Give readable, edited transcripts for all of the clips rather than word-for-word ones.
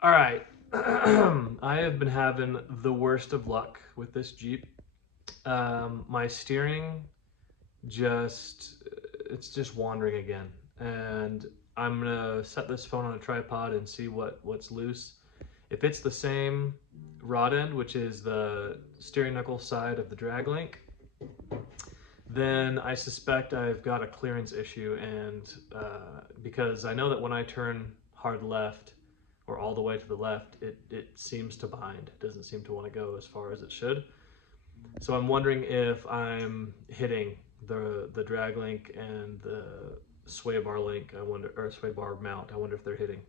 All right. I have been having the worst of luck with this Jeep. My steering just it's just wandering again, and I'm gonna set this phone on a tripod and see what's loose. If it's the same rod end, which is the steering knuckle side of the drag link, then I suspect I've got a clearance issue, and because I know that when I turn hard left or all the way to the left, it seems to bind. It doesn't seem to want to go as far as it should. So I'm wondering if I'm hitting the drag link and the sway bar link. I wonder, or sway bar mount. I wonder if they're hitting.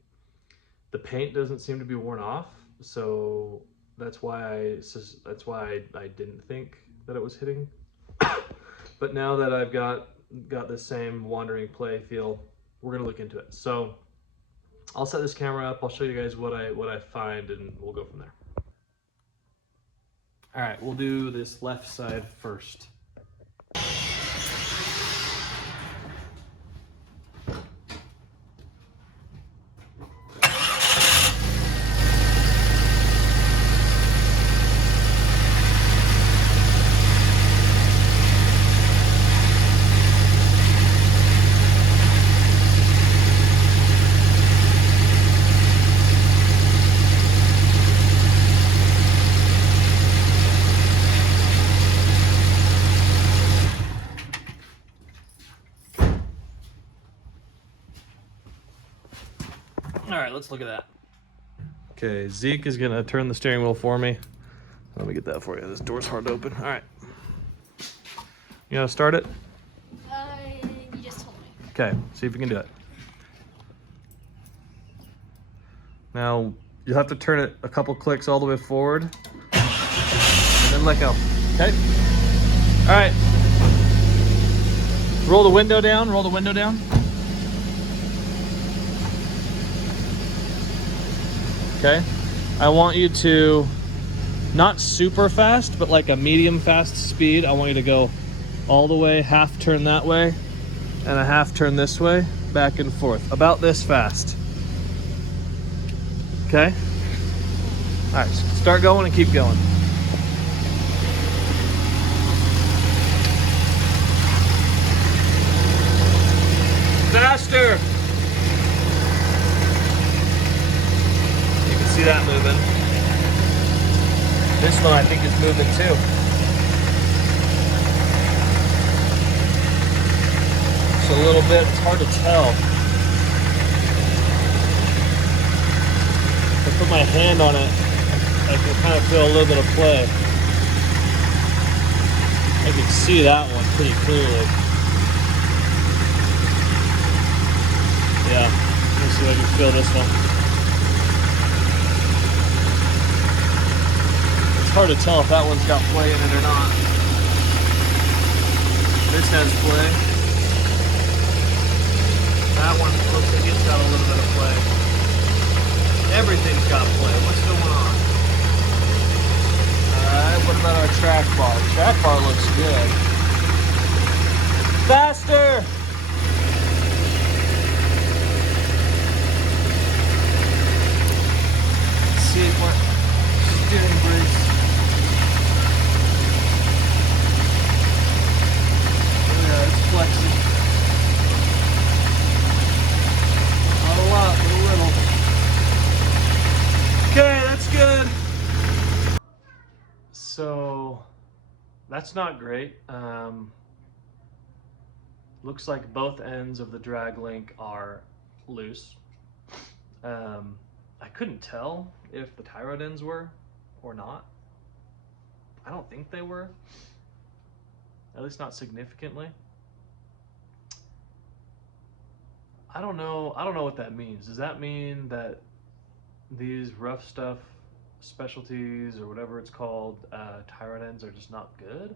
The paint doesn't seem to be worn off, so that's why I didn't think that it was hitting. But now that I've got the same wandering play feel, we're gonna look into it. So I'll set this camera up. I'll show you guys what I find, and we'll go from there. All right, we'll do this left side first. All right, let's look at that. Okay, Zeke is gonna turn the steering wheel for me. Let me get that for you. This door's hard to open. All right. You gonna start it? You just told me. Okay, see if you can do it. Now, you'll have to turn it a couple clicks all the way forward, and then let go. Okay? All right. Roll the window down, roll the window down. Okay? I want you to, not super fast, but like a medium fast speed. I want you to go all the way, half turn that way, and a half turn this way, back and forth. About this fast. Okay? All right, start going and keep going. Faster! You can see that moving. This one I think is moving too. It's a little bit, it's hard to tell. If I put my hand on it, I can kind of feel a little bit of play. I can see that one pretty clearly. Yeah, let me see if I can feel this one. It's hard to tell if that one's got play in it or not. This has play. That one looks like it's got a little bit of play. Everything's got play. What's going on? Alright, what about our track bar? Track bar looks good. Faster! Let's see what steering brace. Oh yeah, it's flexing. Not a lot, but a little. Okay, that's good. So that's not great. Looks like both ends of the drag link are loose. I couldn't tell if the tie rod ends were or not. I don't think they were, at least not significantly. I don't know. I don't know what that means. Does that mean that these rough stuff specialties or whatever it's called tie rod ends are just not good?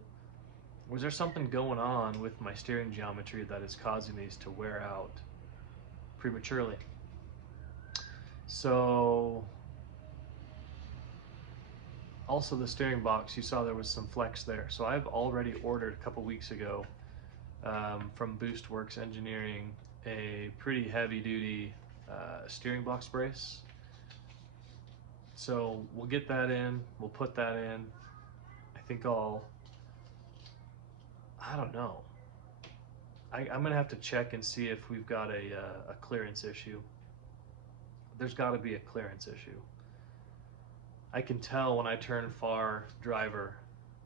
Was there something going on with my steering geometry that is causing these to wear out prematurely? So also the steering box, you saw there was some flex there. So I've already ordered a couple weeks ago from BoostWorks Engineering a pretty heavy duty steering box brace. So we'll get that in, we'll put that in. I think I don't know. I'm gonna have to check and see if we've got a clearance issue. There's gotta be a clearance issue. I can tell when I turn far driver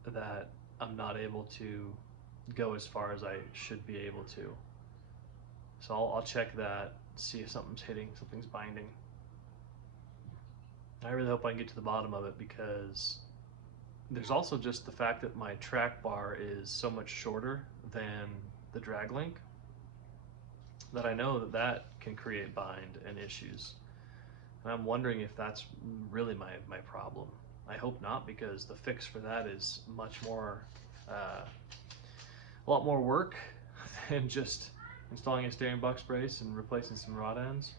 that I'm not able to go as far as I should be able to. So I'll check that, see if something's hitting, something's binding. I really hope I can get to the bottom of it, because there's also just the fact that my track bar is so much shorter than the drag link that I know that that can create bind and issues. And I'm wondering if that's really my problem. I hope not, because the fix for that is much more, a lot more work than just installing a steering box brace and replacing some rod ends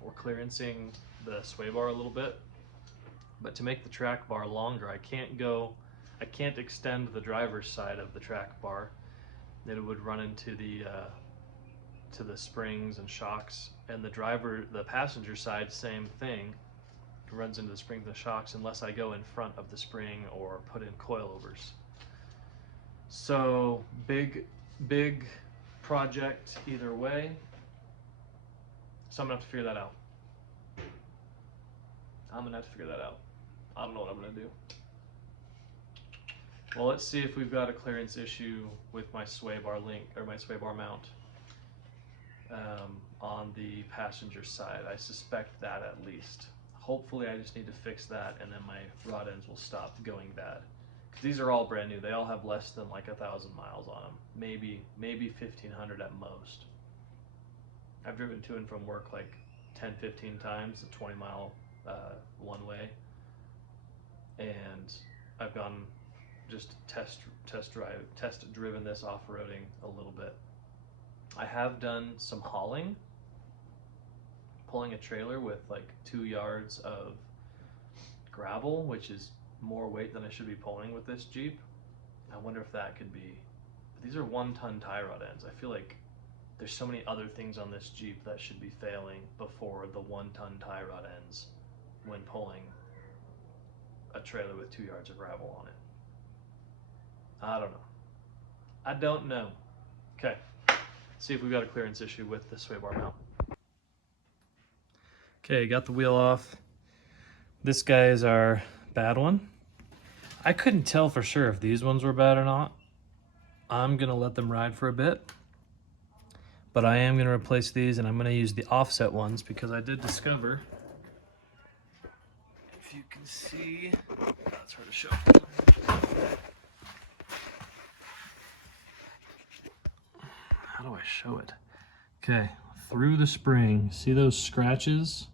or clearancing the sway bar a little bit. But to make the track bar longer, I can't extend the driver's side of the track bar. It would run into to the springs and shocks, and the passenger side, same thing, runs into the springs and shocks unless I go in front of the spring or put in coilovers. So big project either way. So I'm gonna have to figure that out. I don't know what I'm gonna do. Well, let's see if we've got a clearance issue with my sway bar link, or my sway bar mount, on the passenger side. I suspect that, at least. Hopefully I just need to fix that, and then my rod ends will stop going bad. These are all brand new. They all have less than like 1,000 miles on them. Maybe 1,500 at most. I've driven to and from work like 10-15 times, a 20-mile one way, and I've gone just test driven this off-roading a little bit. I have done some hauling, pulling a trailer with like 2 yards of gravel, which is more weight than I should be pulling with this Jeep. I wonder if that could be, but these are 1-ton tie rod ends. I feel like there's so many other things on this Jeep that should be failing before the 1-ton tie rod ends when pulling a trailer with 2 yards of gravel on it. I don't know. Okay, see if we've got a clearance issue with the sway bar mount. Okay, got the wheel off. This guy is our bad one. I couldn't tell for sure if these ones were bad or not. I'm gonna let them ride for a bit, but I am gonna replace these, and I'm gonna use the offset ones because I did discover, if you can see, that's hard to show. How do I show it? Okay, through the spring, see those scratches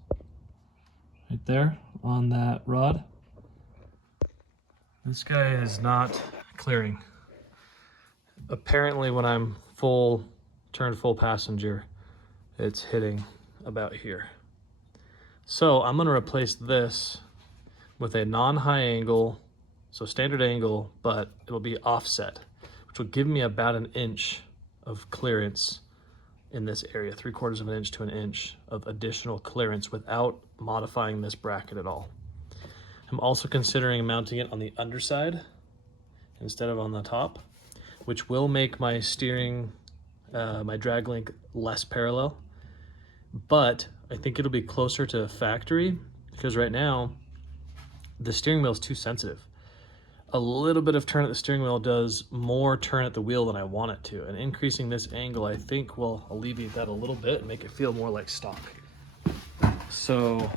right there on that rod? This guy is not clearing. Apparently when I'm turned full passenger, it's hitting about here. So I'm gonna replace this with a non-high angle, so standard angle, but it'll be offset, which will give me about 1 inch of clearance in this area, 3/4 of an inch to 1 inch of additional clearance without modifying this bracket at all. I'm also considering mounting it on the underside instead of on the top, which will make my steering, my drag link less parallel, but I think it'll be closer to factory, because right now the steering wheel is too sensitive. A little bit of turn at the steering wheel does more turn at the wheel than I want it to, and increasing this angle I think will alleviate that a little bit and make it feel more like stock. So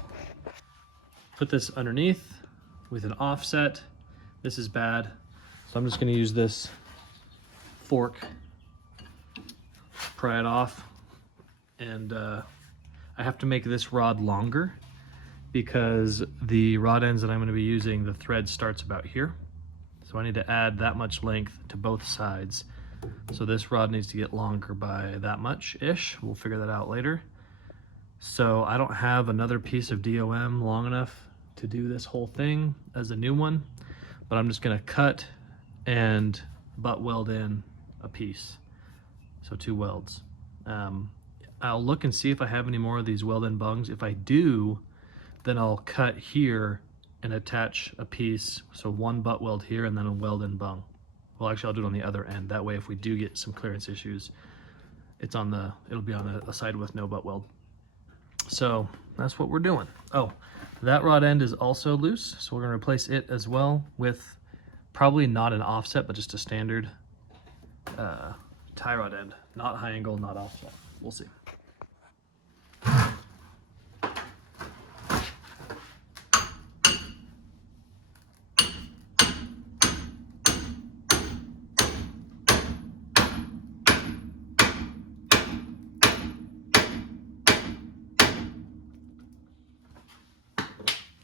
put this underneath with an offset. This is bad, so I'm just going to use this fork, pry it off, and I have to make this rod longer because the rod ends that I'm going to be using, the thread starts about here. So I need to add that much length to both sides. So this rod needs to get longer by that much-ish. We'll figure that out later. So I don't have another piece of DOM long enough to do this whole thing as a new one, but I'm just gonna cut and butt weld in a piece. So 2 welds. I'll look and see if I have any more of these weld-in bungs. If I do, then I'll cut here and attach a piece, so one butt weld here and then a weld in bung. Well, actually I'll do it on the other end. That way if we do get some clearance issues, it'll be on a side with no butt weld. So that's what we're doing. Oh, that rod end is also loose, so we're gonna replace it as well with probably not an offset, but just a standard tie rod end. Not high angle, not offset. We'll see.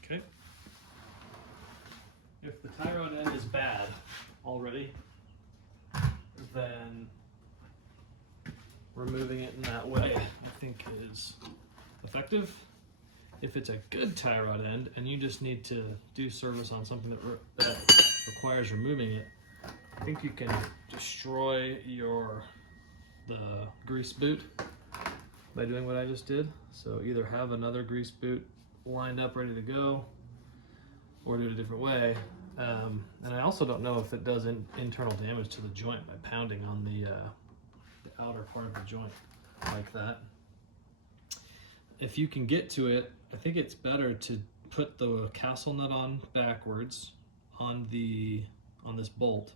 Okay. If the tie rod end is bad already, then removing it in that way I think is effective. If it's a good tie rod end and you just need to do service on something that requires removing it, I think you can destroy the grease boot by doing what I just did. So either have another grease boot lined up ready to go, or do it a different way. And I also don't know if it does internal damage to the joint by pounding on the outer part of the joint like that. If you can get to it, I think it's better to put the castle nut on backwards on this bolt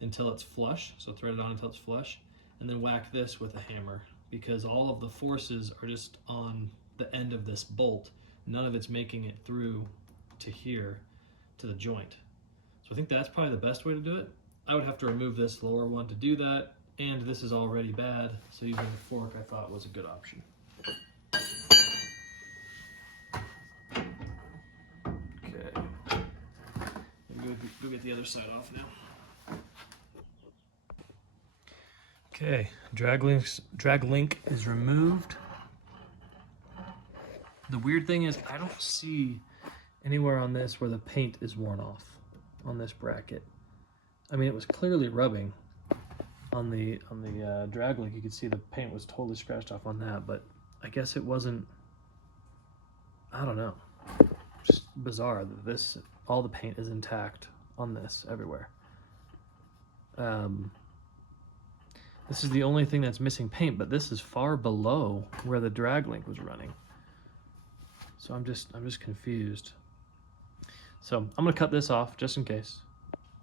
until it's flush. So thread it on until it's flush, and then whack this with a hammer, because all of the forces are just on the end of this bolt. None of it's making it through to here, to the joint. So I think that's probably the best way to do it. I would have to remove this lower one to do that, and this is already bad, so using a fork I thought was a good option. Okay, go get the other side off now. Okay, drag link is removed. The weird thing is I don't see anywhere on this where the paint is worn off on this bracket. I mean, it was clearly rubbing on the drag link. You could see the paint was totally scratched off on that, but I guess it wasn't, I don't know, just bizarre that all the paint is intact on this everywhere. This is the only thing that's missing paint, but this is far below where the drag link was running. So I'm just confused. So I'm gonna cut this off just in case.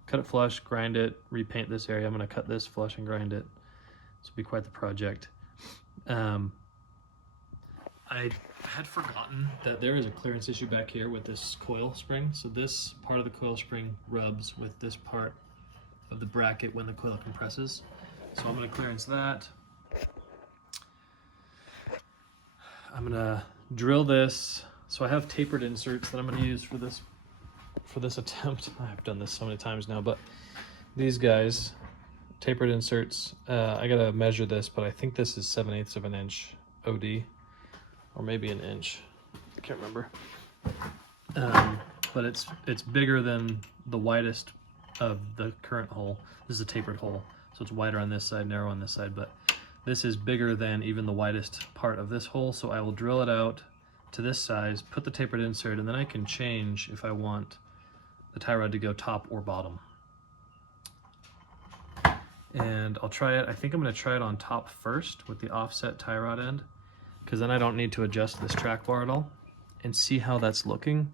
Cut it flush, grind it, repaint this area. I'm gonna cut this flush and grind it. This will be quite the project. I had forgotten that there is a clearance issue back here with this coil spring. So this part of the coil spring rubs with this part of the bracket when the coil compresses. So I'm gonna clearance that. I'm gonna drill this. So I have tapered inserts that I'm gonna use for this attempt. I've done this so many times now, but these guys, tapered inserts, I gotta measure this, but I think this is 7/8 of an inch OD, or maybe an inch. I can't remember. But it's bigger than the widest of the current hole. This is a tapered hole, so it's wider on this side, narrow on this side, but this is bigger than even the widest part of this hole, so I will drill it out to this size, put the tapered insert, and then I can change if I want the tie rod to go top or bottom. And I'll try it. I think I'm going to try it on top first with the offset tie rod end, because then I don't need to adjust this track bar at all, and see how that's looking.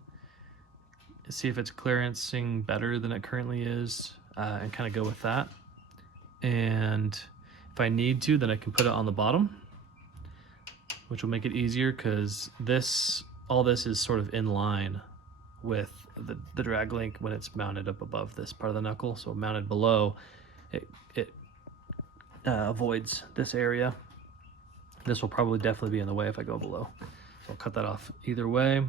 See if it's clearancing better than it currently is, and kind of go with that. And if I need to, then I can put it on the bottom, which will make it easier, because all this is sort of in line with the drag link when it's mounted up above this part of the knuckle. So mounted below, it avoids this area. This will probably definitely be in the way if I go below. So I'll cut that off either way.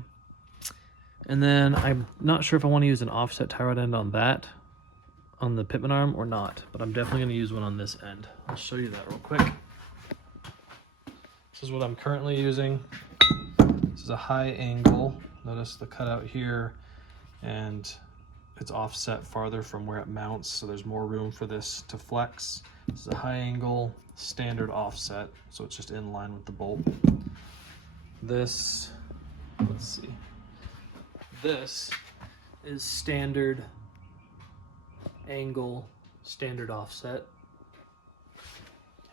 And then I'm not sure if I want to use an offset tie rod end on the pitman arm or not, but I'm definitely going to use one on this end. I'll show you that real quick. This is what I'm currently using. This is a high angle. Notice the cutout here, and it's offset farther from where it mounts, so there's more room for this to flex. This is a high angle standard offset, so it's just in line with the bolt. This, let's see, This is standard angle, standard offset.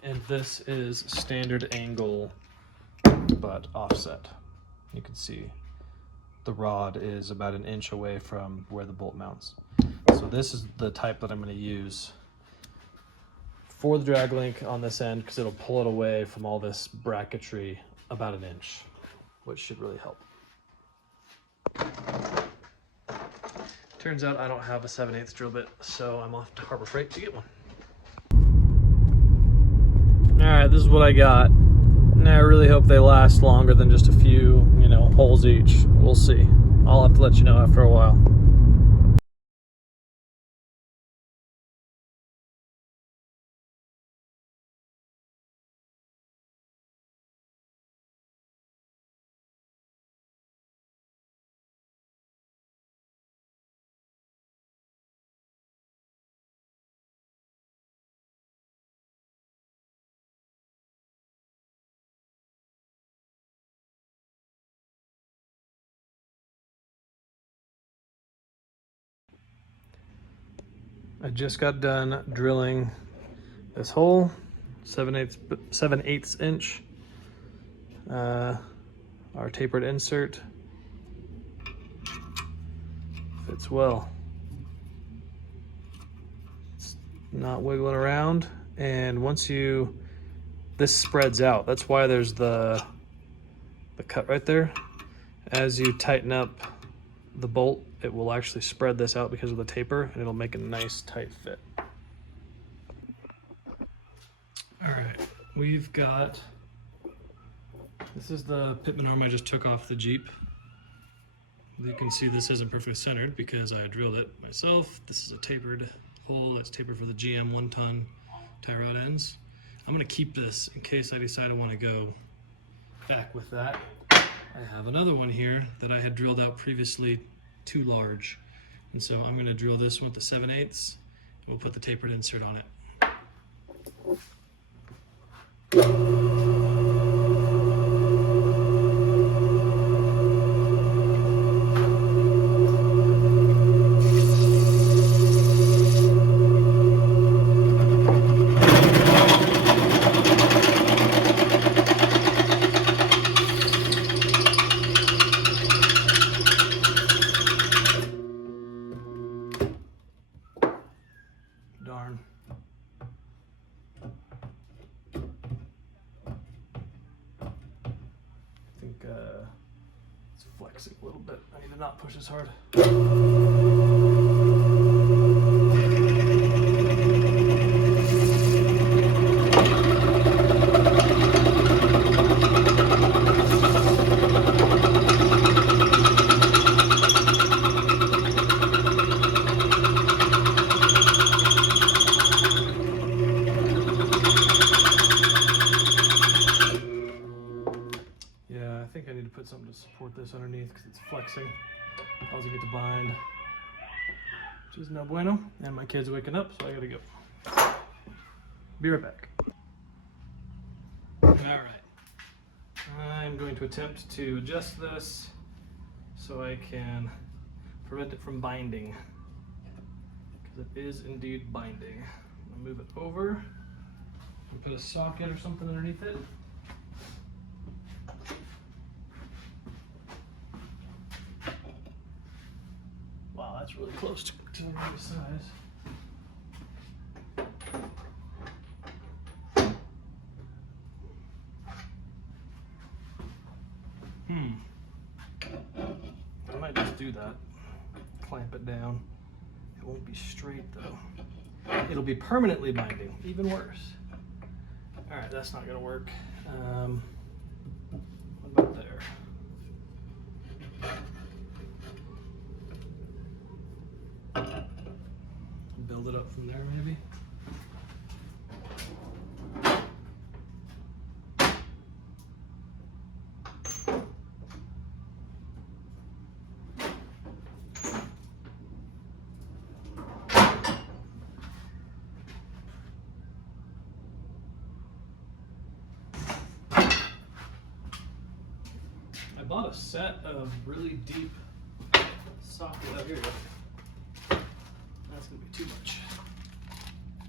And this is standard angle, but offset. You can see the rod is about an inch away from where the bolt mounts. So this is the type that I'm going to use for the drag link on this end, because it'll pull it away from all this bracketry about an inch, which should really help. Turns out I don't have a 7/8 drill bit, so I'm off to Harbor Freight to get one. All right, this is what I got. And I really hope they last longer than just a few, holes each. We'll see. I'll have to let you know after a while. I just got done drilling this hole, 7/8 inch. Our tapered insert fits well. It's not wiggling around, and this spreads out. That's why there's the cut right there. As you tighten up the bolt, it will actually spread this out because of the taper, and it'll make a nice tight fit. All right, this is the pitman arm I just took off the Jeep. You can see this isn't perfectly centered because I drilled it myself. This is a tapered hole that's tapered for the GM 1-ton tie rod ends. I'm gonna keep this in case I decide I wanna go back with that. I have another one here that I had drilled out previously too large. And so I'm gonna drill this one with the 7/8, and we'll put the tapered insert on it. Darn. I think it's flexing a little bit. I need to not push as hard. Yeah, I think I need to put something to support this underneath because it's flexing. Causing it to bind, which is no bueno. And my kid's waking up, so I gotta go. Be right back. All right. I'm going to attempt to adjust this so I can prevent it from binding, because it is indeed binding. I'm gonna move it over and put a socket or something underneath it. Wow, that's really close to the right size. I might just do that. Clamp it down. It won't be straight though. It'll be permanently binding, even worse. All right, that's not gonna work. What about there? Build it up from there, maybe. I bought a set of really deep soft it up. Here we go. That's gonna be too much.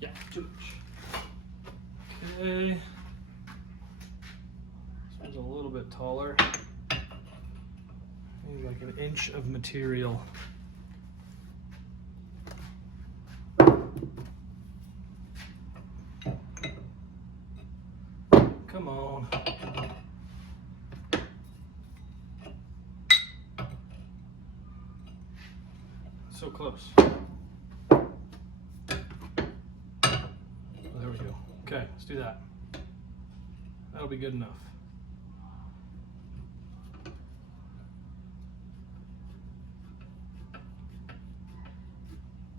Yeah, too much. Okay. This one's a little bit taller. Maybe like an inch of material. Come on. So close. Oh, there we go. Okay, let's do that. That'll be good enough.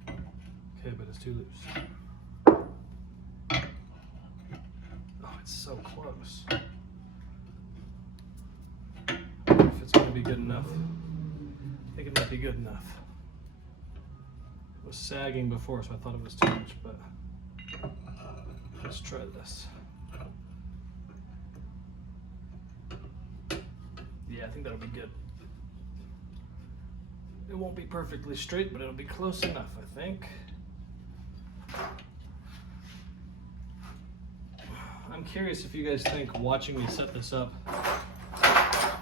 Okay, but it's too loose. Oh, it's so close. If it's going to be good enough, I think it might be good enough. It was sagging before, so I thought it was too much, but let's try this. Yeah, I think that'll be good. It won't be perfectly straight, but it'll be close enough, I think. I'm curious if you guys think watching me set this up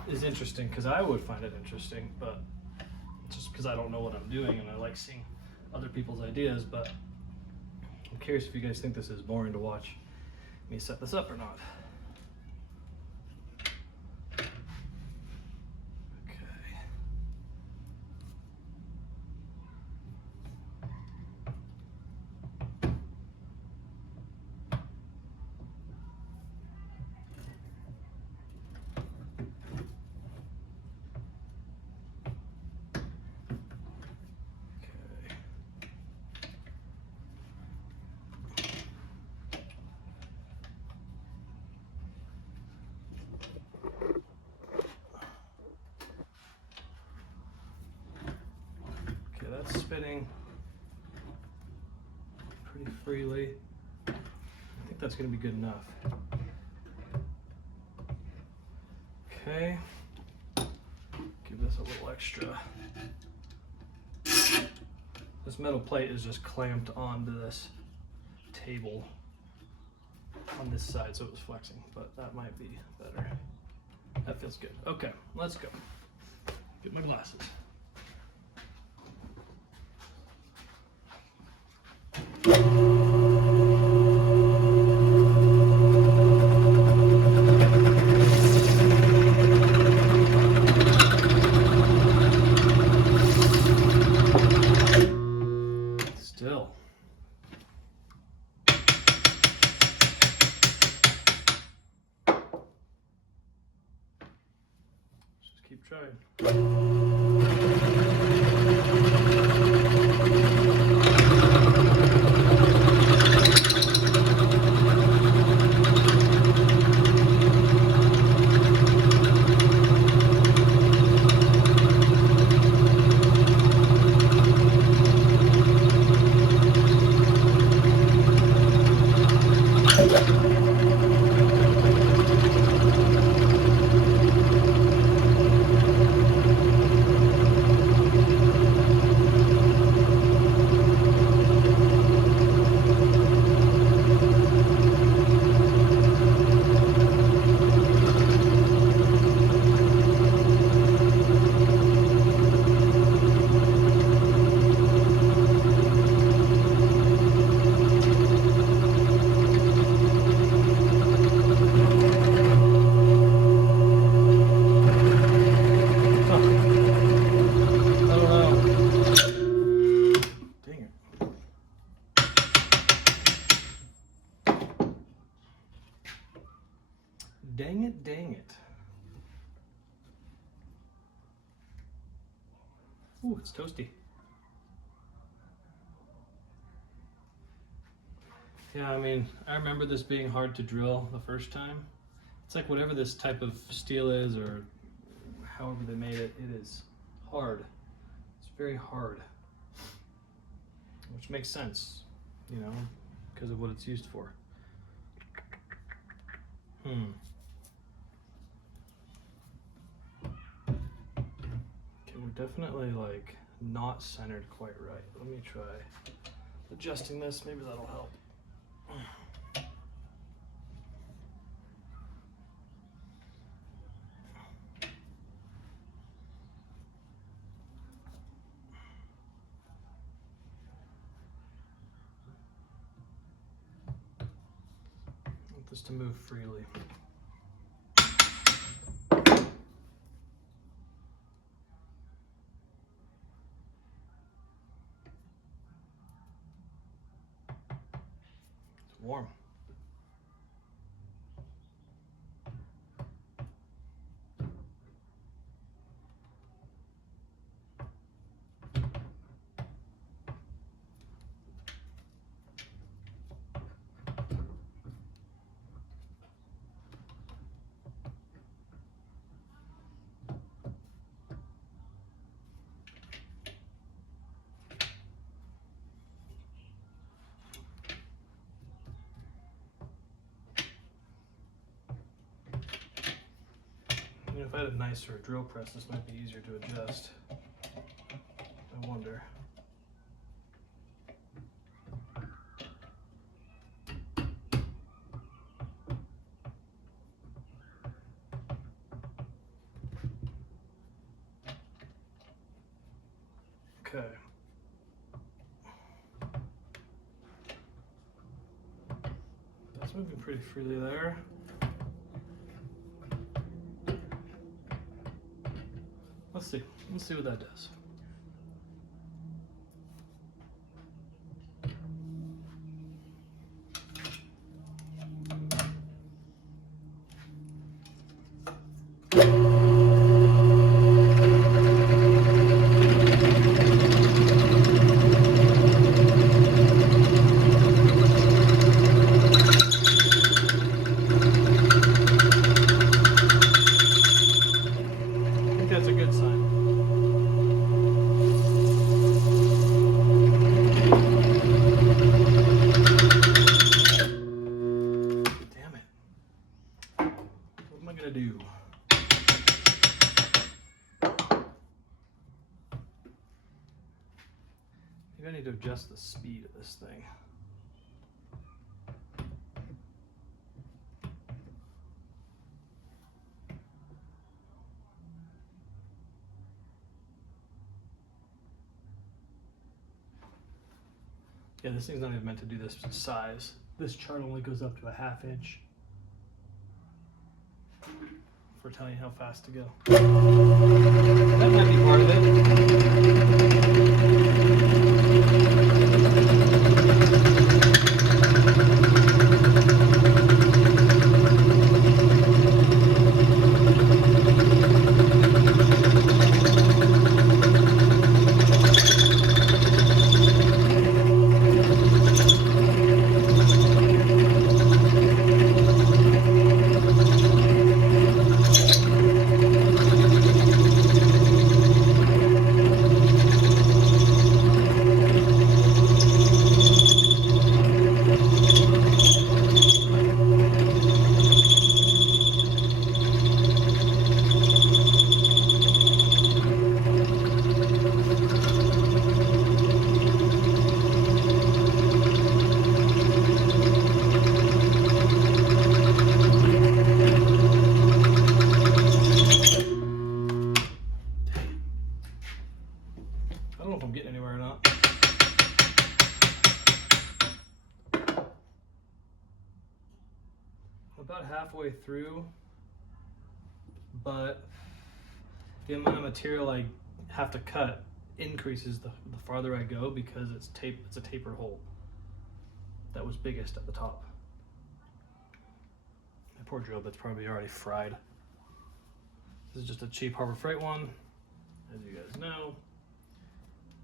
is interesting, because I would find it interesting, but just because I don't know what I'm doing and I like seeing other people's ideas, but I'm curious if you guys think this is boring to watch me set this up or not. That's spinning pretty freely. I think that's going to be good enough. Okay, give this a little extra. This metal plate is just clamped onto this table on this side, so it was flexing, but that might be better. That feels good. Okay, let's go. Get my glasses. Still. Just keep trying. Dang it, dang it. Ooh, it's toasty. Yeah, I mean, I remember this being hard to drill the first time. It's like whatever this type of steel is, or however they made it, it is hard. It's very hard. Which makes sense, you know, because of what it's used for. Okay, we're definitely like not centered quite right. Let me try adjusting this, maybe that'll help. I want this to move freely. It's warm. If I had a nicer drill press, this might be easier to adjust. I wonder. Okay. That's moving pretty freely there. Let's see. Let's see what that does. I think that's a good sign. Damn it. What am I gonna do? Maybe I need to adjust the speed of this thing. Yeah, this thing's not even meant to do this size. This chart only goes up to a 1/2 inch for telling you how fast to go. That might be part of it. I don't know if I'm getting anywhere or not. About halfway through, but the amount of material I have to cut increases the farther I go because it's a tapered hole that was biggest at the top. My poor drill bit's probably already fried. This is just a cheap Harbor Freight one, as you guys know,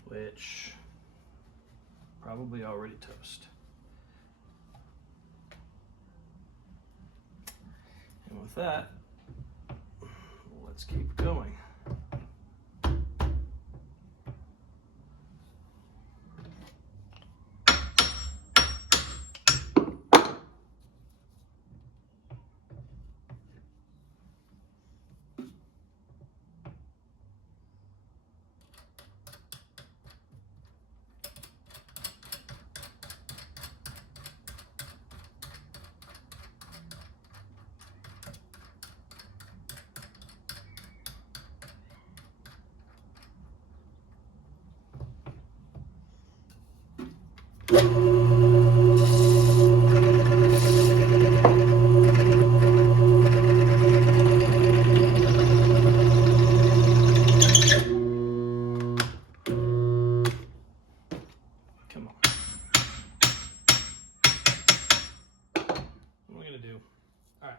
which probably already toast. And with that, let's keep going. Come on. What am I gonna do? All right.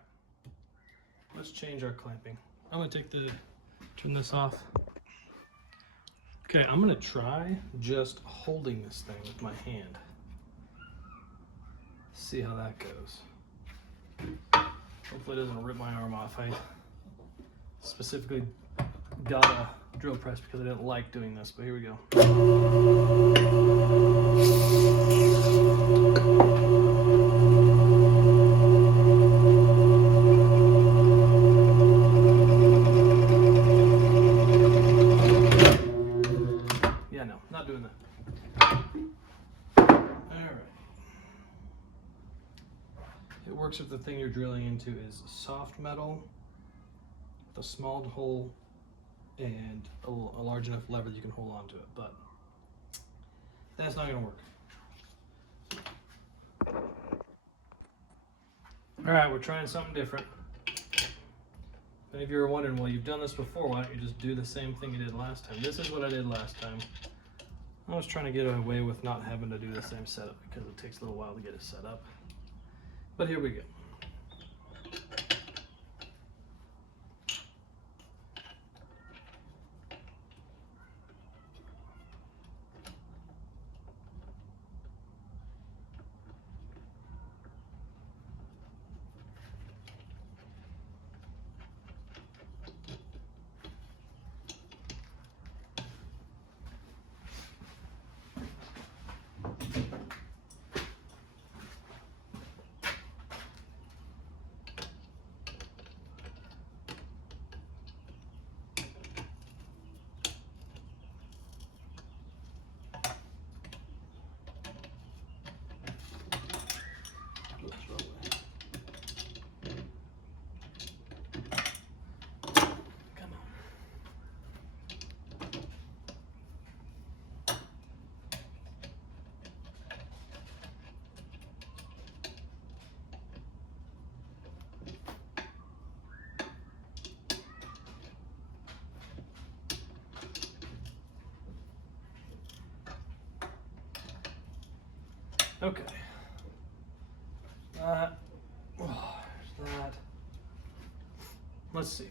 Let's change our clamping. I'm gonna turn this off. Okay, I'm gonna try just holding this thing with my hand. See how that goes. Hopefully it doesn't rip my arm off. I specifically got a drill press because I didn't like doing this, but here we go. Yeah, no, not doing that. It works if the thing you're drilling into is soft metal with a small hole and a large enough lever that you can hold onto it, but that's not gonna work. All right, we're trying something different. If any of you are wondering, well, you've done this before, why don't you just do the same thing you did last time? This is what I did last time. I was trying to get away with not having to do the same setup because it takes a little while to get it set up. But here we go. Okay. That. Let's see.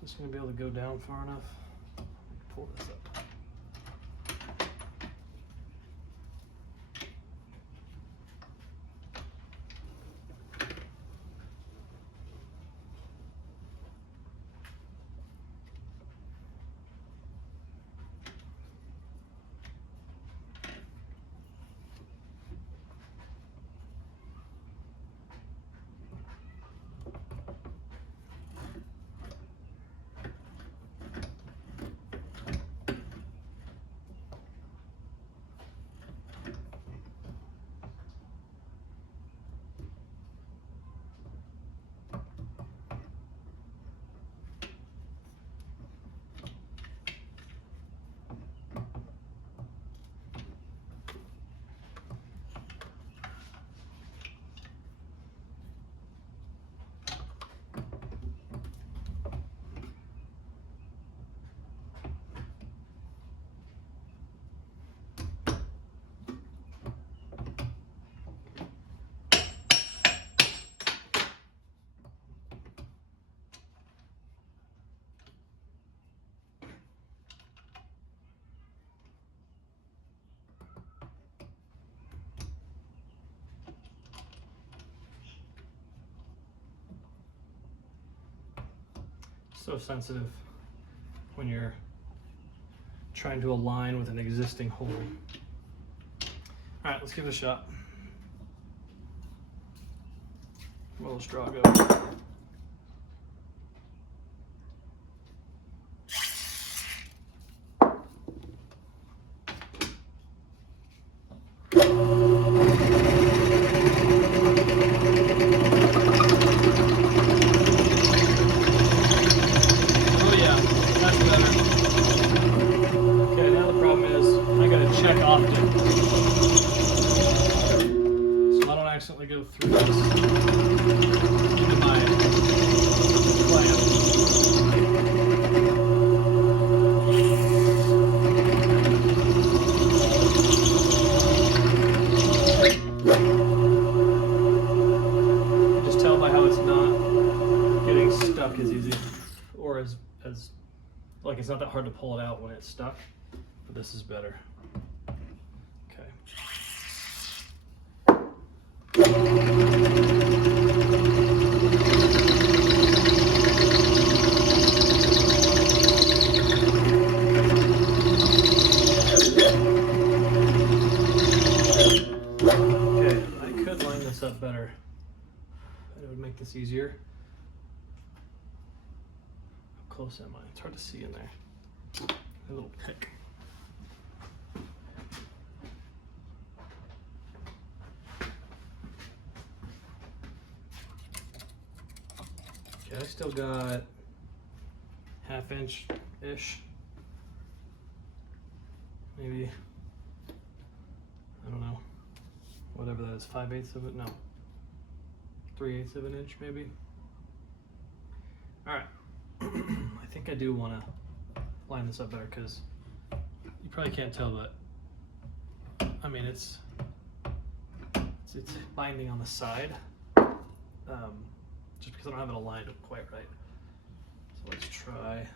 Just gonna be able to go down far enough. Pull this up. So sensitive when you're trying to align with an existing hole. All right, let's give it a shot. Where will the straw go? easy, or as like it's not that hard to pull it out when it's stuck, but this is better. Okay. Okay, I could line this up better. It would make this easier. How close am I? It's hard to see in there. A little pick. Okay, I still got half-inch-ish. Maybe, I don't know, whatever that is, 5/8 of it, no. 3/8 of an inch, maybe. All right, I think I do want to line this up better because you probably can't tell, but I mean it's binding on the side, just because I don't have it aligned quite right. So let's try.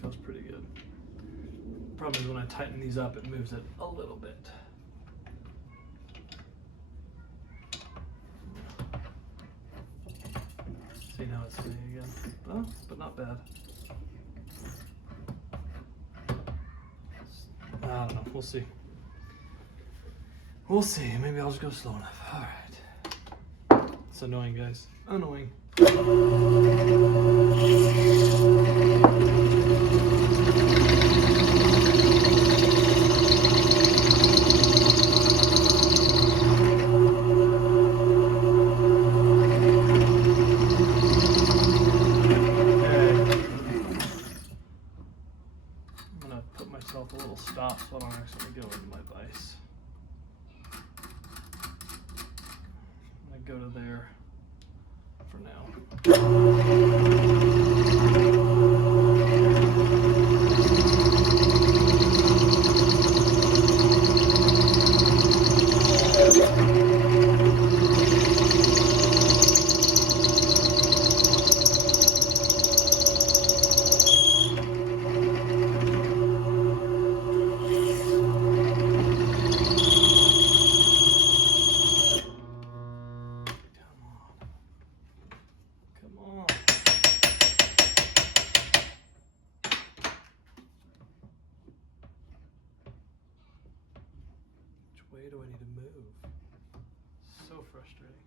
Feels pretty good. Problem is when I tighten these up, it moves it a little bit. See, now it's spinning again. Oh, but not bad. I don't know. We'll see. We'll see. Maybe I'll just go slow enough. All right. It's annoying, guys. Annoying. A little stop so I don't actually go into my vise. I'm gonna go to there for now. Way do I need to move? So frustrating.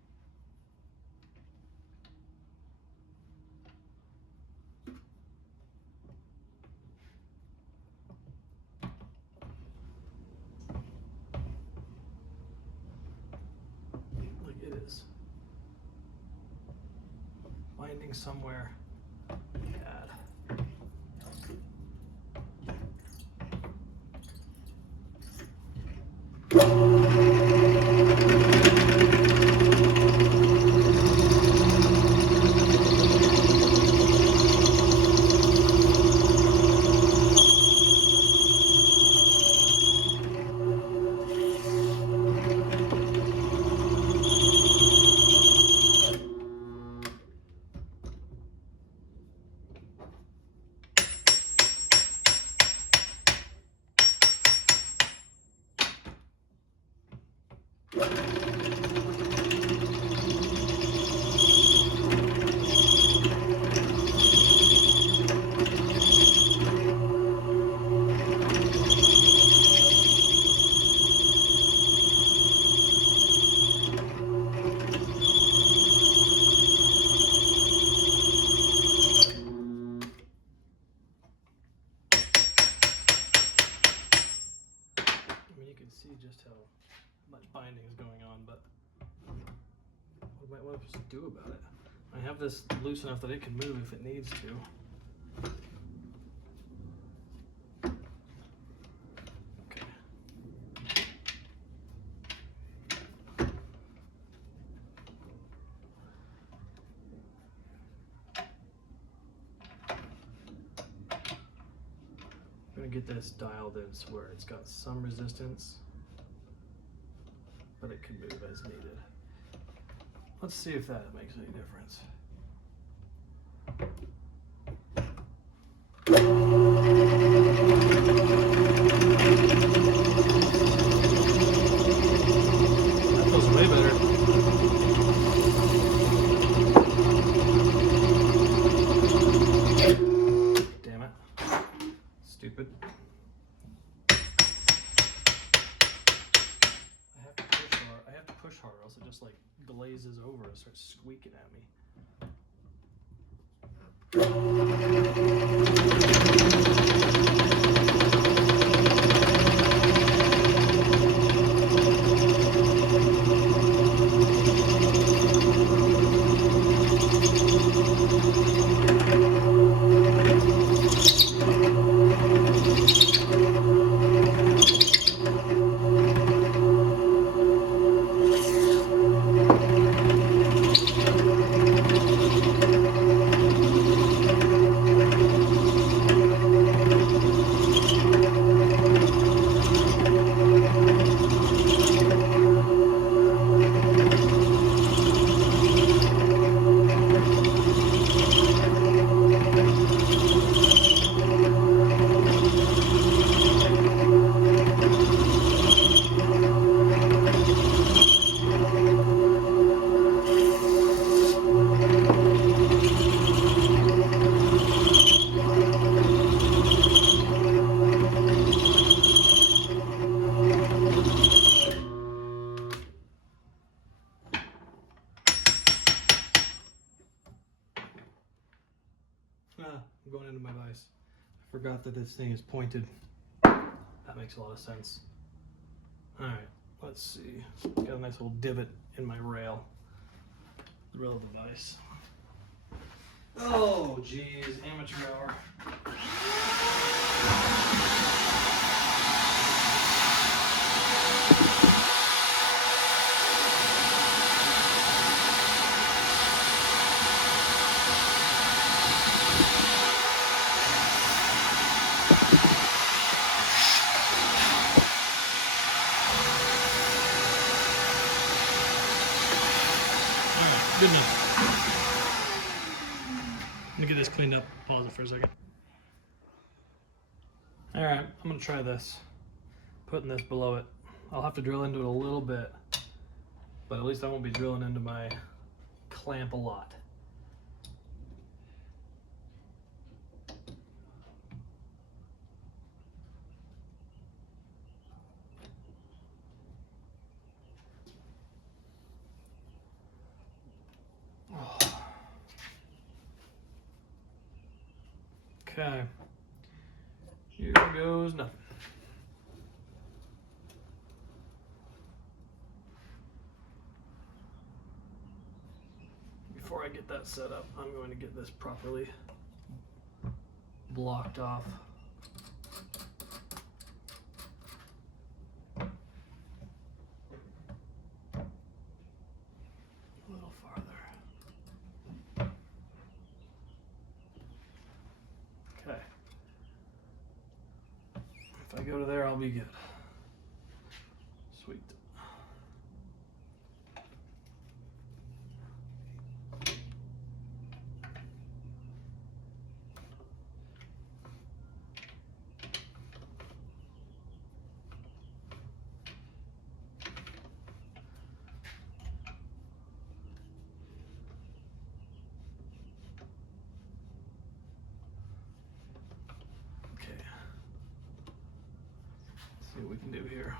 Like it is binding somewhere bad. much binding is going on, but what am I supposed to do about it? I have this loose enough that it can move if it needs to. Okay. I'm gonna get this dialed in so where it's got some resistance, but it can move as needed. Let's see if that makes any difference. That feels way better. Damn it. Stupid. I have to push hard or else it just like glazes over and starts squeaking at me. I'm going into my vise. I forgot that this thing is pointed. That makes a lot of sense. Alright, let's see. Got a nice little divot in my rail. The rail of the vise. Oh, geez, amateur hour. Good enough. Let me get this cleaned up. Pause it for a second. Alright, I'm going to try this. Putting this below it. I'll have to drill into it a little bit, but at least I won't be drilling into my clamp a lot. Okay, here goes nothing. Before I get that set up, I'm going to get this properly blocked off. A little farther. Okay. If I go to there, I'll be good. Sweet. Okay. Let's see what we can do here.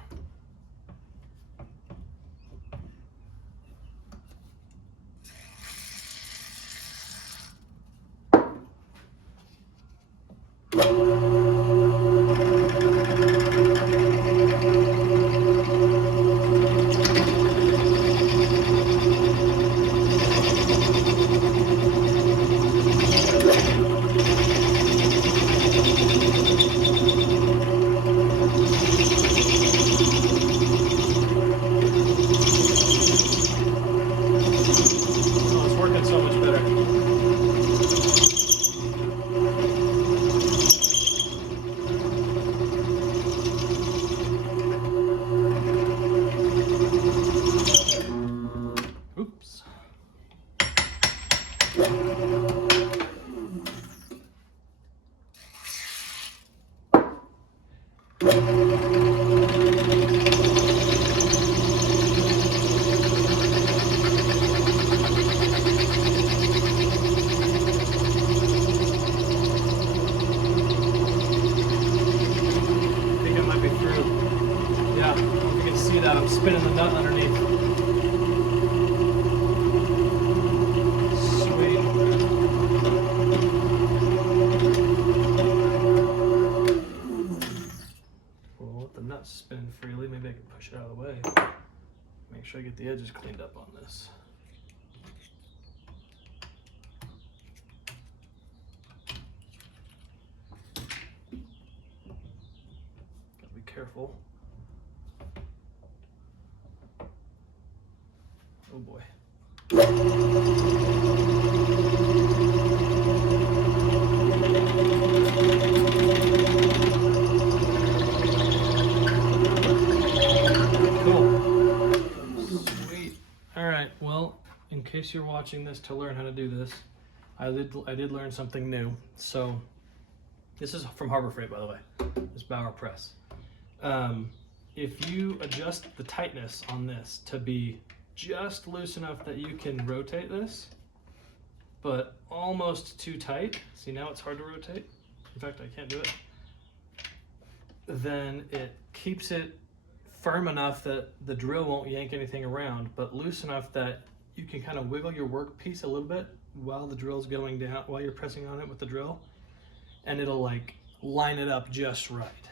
in the nut underneath. Sweet. We'll let the nuts spin freely. Maybe I can push it out of the way. Make sure I get the edges cleaned up on this. Gotta be careful. Oh boy. Cool. Sweet. All right. Well, in case you're watching this to learn how to do this, I did learn something new. So this is from Harbor Freight, by the way. This Bauer press. If you adjust the tightness on this to be just loose enough that you can rotate this, but almost too tight. See, now it's hard to rotate. In fact, I can't do it. Then it keeps it firm enough that the drill won't yank anything around, but loose enough that you can kind of wiggle your workpiece a little bit while the drill's going down, while you're pressing on it with the drill, and it'll like line it up just right.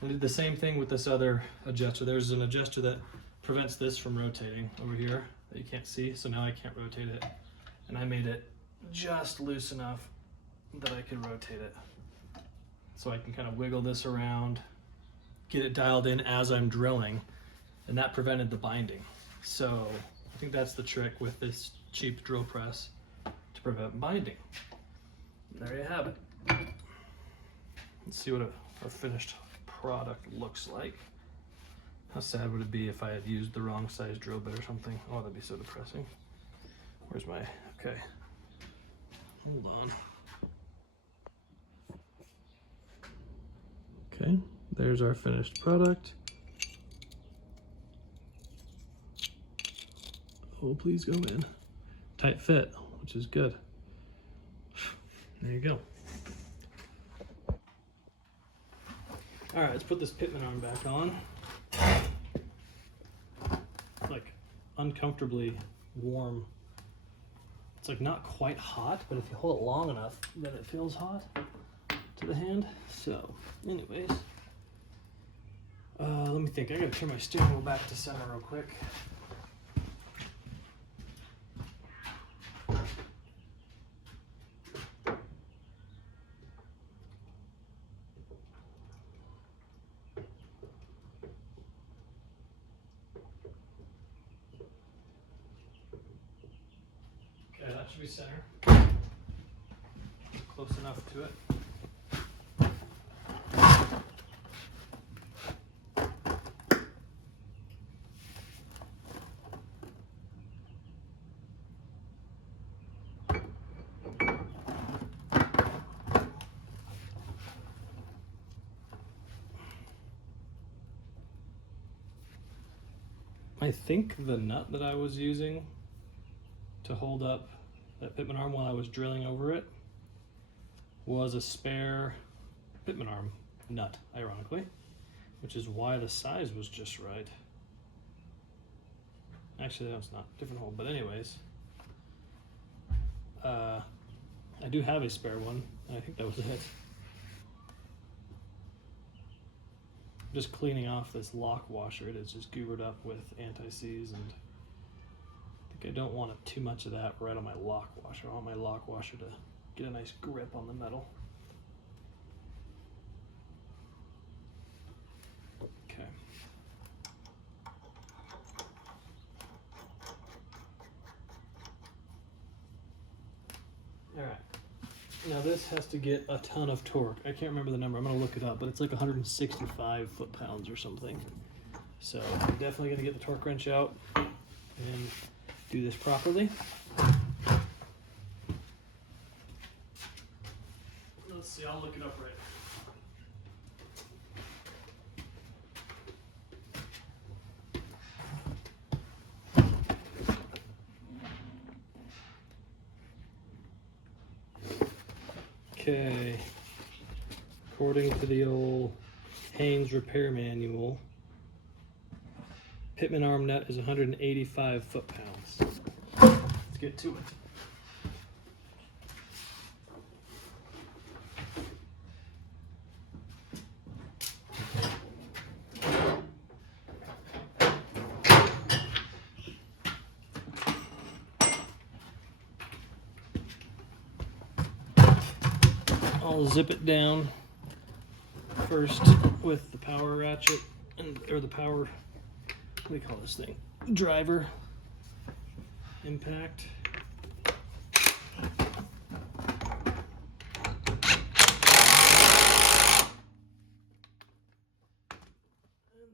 I did the same thing with this other adjuster. There's an adjuster that prevents this from rotating over here that you can't see, so now I can't rotate it. And I made it just loose enough that I could rotate it. So I can kind of wiggle this around, get it dialed in as I'm drilling, and that prevented the binding. So I think that's the trick with this cheap drill press to prevent binding. And there you have it. Let's see what our finished product looks like. How sad would it be if I had used the wrong size drill bit or something? Oh, that'd be so depressing. Where's my, okay. Hold on. Okay, there's our finished product. Oh, please go in. Tight fit, which is good. There you go. All right, let's put this pitman arm back on. Like uncomfortably warm. It's like not quite hot, but if you hold it long enough, then it feels hot to the hand. So anyways, let me think. I gotta turn my steering wheel back to center real quick. Okay, that should be center. Close enough to it. I think the nut that I was using to hold up that pitman arm while I was drilling over it was a spare pitman arm nut, ironically, which is why the size was just right. Actually, that's not, different hole, but anyways. I do have a spare one, and I think that was it. Just cleaning off this lock washer. It is just goobered up with anti-seize, and I think I don't want too much of that right on my lock washer. I want my lock washer to get a nice grip on the metal. Okay. All right. Now this has to get a ton of torque. I can't remember the number. I'm gonna look it up, but it's like 165 foot-pounds or something. So I'm definitely gonna get the torque wrench out and do this properly. Let's see, I'll look it up right now. Okay, according to the old Haynes repair manual, Pitman arm net is 185 foot-pounds. Let's get to it. I'll zip it down first with the power ratchet, or the power, what do you call this thing? Driver impact. And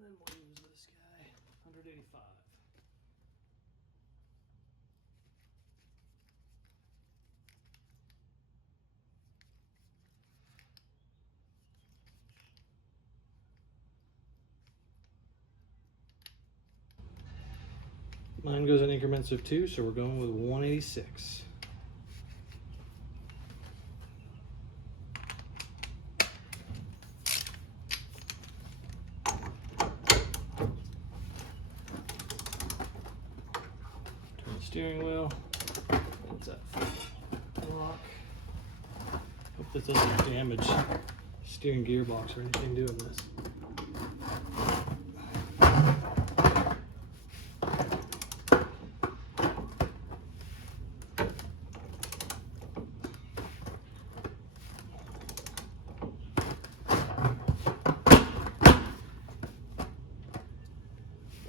then we'll use this guy, 185. Mine goes in increments of 2, so we're going with 186. Turn the steering wheel. What's that? Lock. Hope this doesn't damage steering gearbox or anything doing this.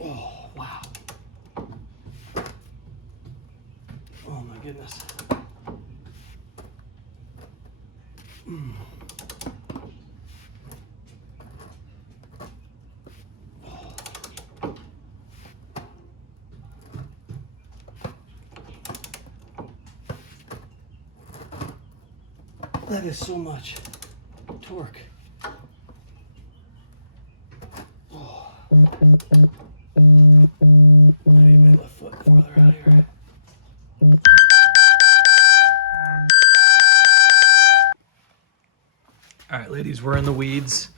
Oh, wow. Oh my goodness. That is so much torque. Oh. I need my left foot farther out here. All right, ladies, we're in the weeds.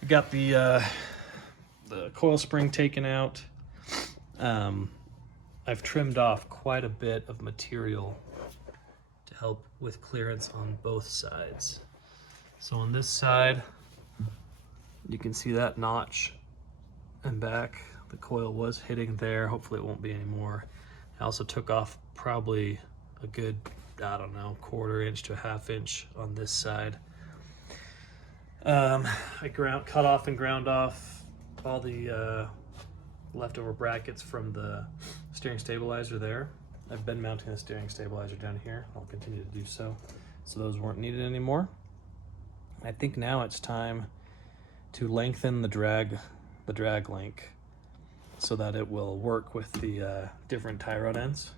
We got the coil spring taken out. I've trimmed off quite a bit of material to help with clearance on both sides. So on this side, you can see that notch and back. The coil was hitting there. Hopefully it won't be anymore. I also took off probably a good, I don't know, 1/4 inch to 1/2 inch on this side. I cut off and ground off all the leftover brackets from the steering stabilizer there. I've been mounting the steering stabilizer down here. I'll continue to do so. So those weren't needed anymore. I think now it's time to lengthen the drag link so that it will work with the different tie rod ends.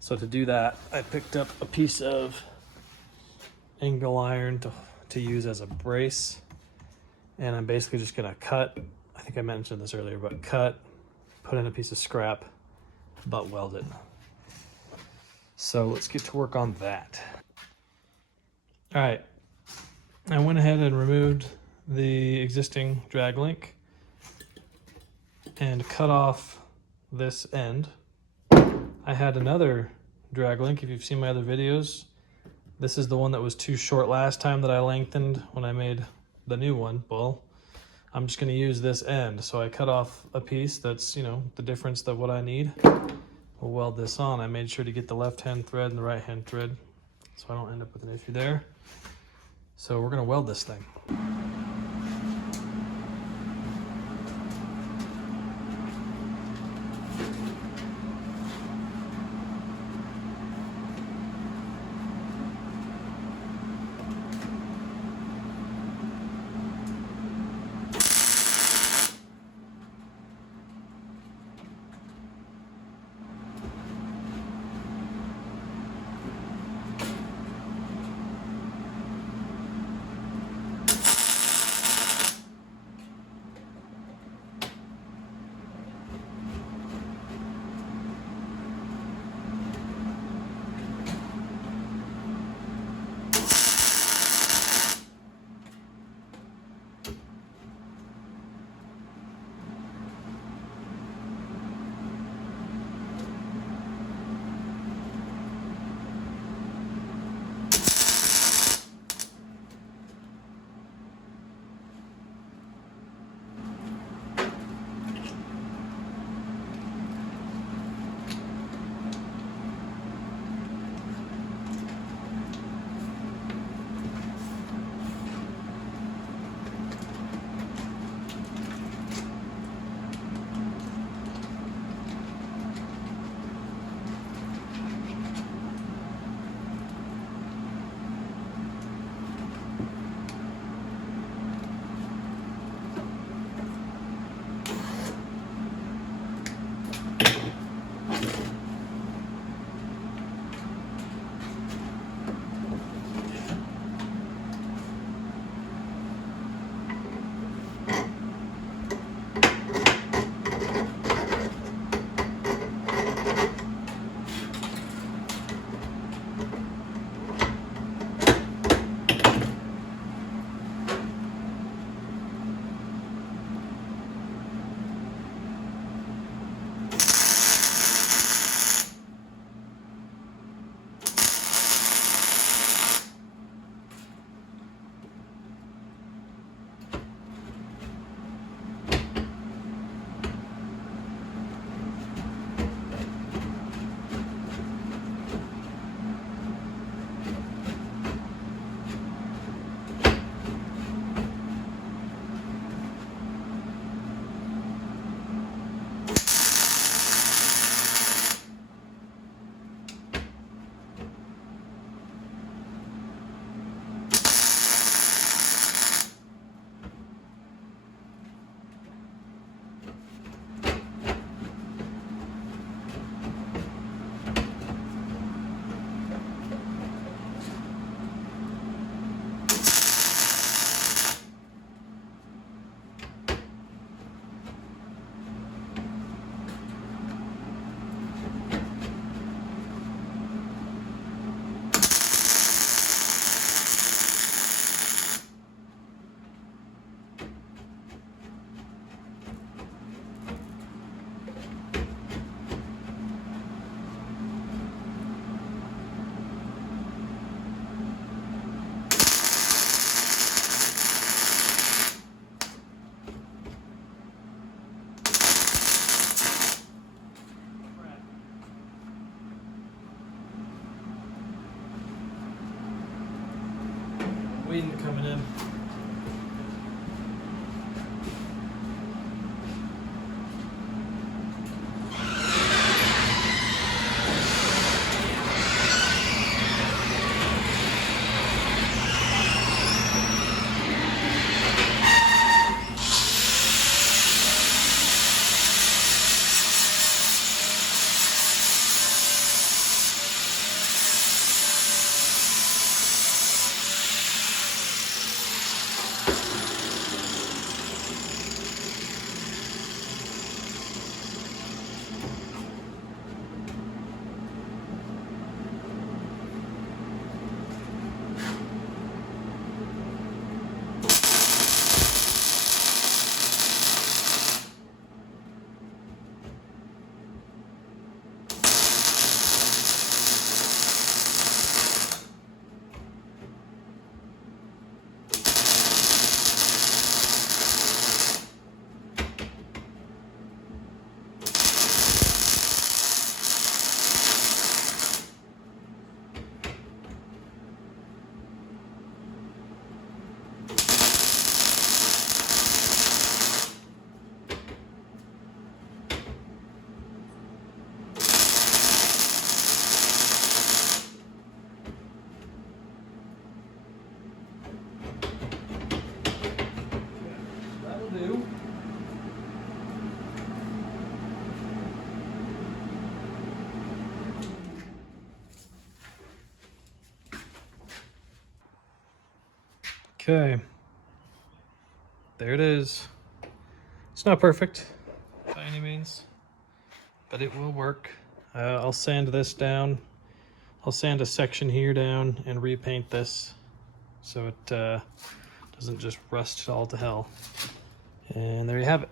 So to do that, I picked up a piece of angle iron to use as a brace, and I'm basically just gonna cut, I think I mentioned this earlier, but cut, put in a piece of scrap, butt weld it. So let's get to work on that. All right, I went ahead and removed the existing drag link and cut off this end. I had another drag link, if you've seen my other videos. This is the one that was too short last time that I lengthened when I made the new one. Well, I'm just gonna use this end. So I cut off a piece that's, the difference of what I need. We'll weld this on. I made sure to get the left-hand thread and the right-hand thread so I don't end up with an issue there. So we're gonna weld this thing. wind coming in. That'll do. Okay, there it is. It's not perfect by any means, but it will work. I'll sand this down. I'll sand a section here down and repaint this so it doesn't just rust all to hell. And there you have it.